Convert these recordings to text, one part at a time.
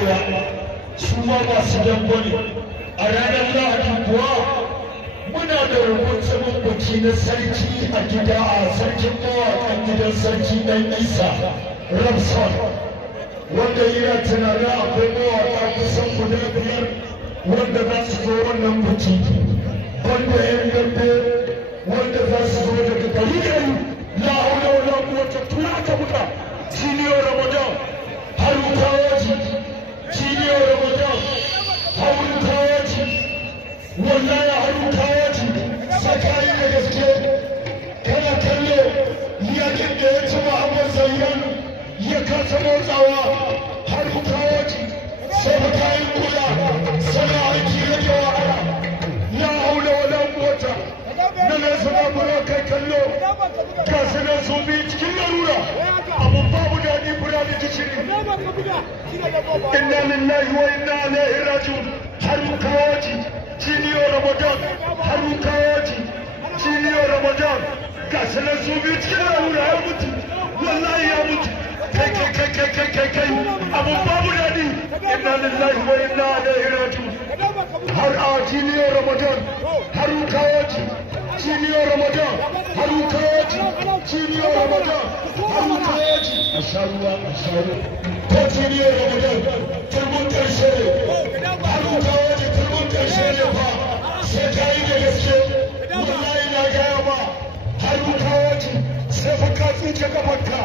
arewa su ma masu dambe ne a ranar lahadi kuwa muna da rubutun biki na sarki a gida a sarkin mawaƙan gidan sarki ɗan isa ramson wanda yana tunanin akwai mawaƙa kusan guda 5 wanda za su zo wannan biki wanda yan dambe wanda za su zo daga gari gari la haula wala quwwata illa billah jiniyo ramadan harukawaji jiniyo ramadan harukawaji wallahi harukawaji sakai da gaske kana kallo yakin da ya ci Muhammad Zayyan ya kasa motsawa harukawaji sai makayin kula sana aiki rage wahala la haula wala quwwata na suna bura kai kallo ga suna su bi cikin larura amma babu daɗi bura da gishiri inna lillahi wa inna ilaihi raji'un harukawaji jiniyo ramadan harukawaji jiniyo ramadan ga suna su bi cikin larura ya mutu wallahi ya mutu kai amma babu daɗi inna lillahi wa inna ilaihi raji'un har a jiniyo ramadan harukawaji jiniyo ramadan harukawaji jiniyo ramadan harukawaji a sharuwa ko jiniyo ramadan turmun ƙarshe ne harukawaji turmun ƙarshe ne fa sai ka yi da gaske wallahi na gaya ma harukawaji sai fa ka tsince kafanka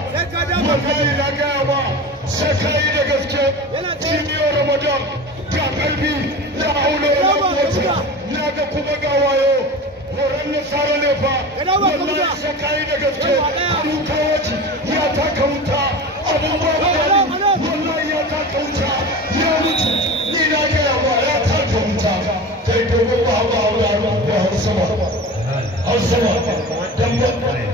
wallahi na gaya ma sai ka yi da gaske jiniyo ramadan ga ƙarfi la haula wala quwwata na ga kuma ga wayo horon nasara ne fa wallahi sai ka yi da gaske harukawaji ya taka wuta abun babu wallahi ya taka wuta ya mutu ni na gaya ma ya taka wuta kai dogon ba har sama dan ba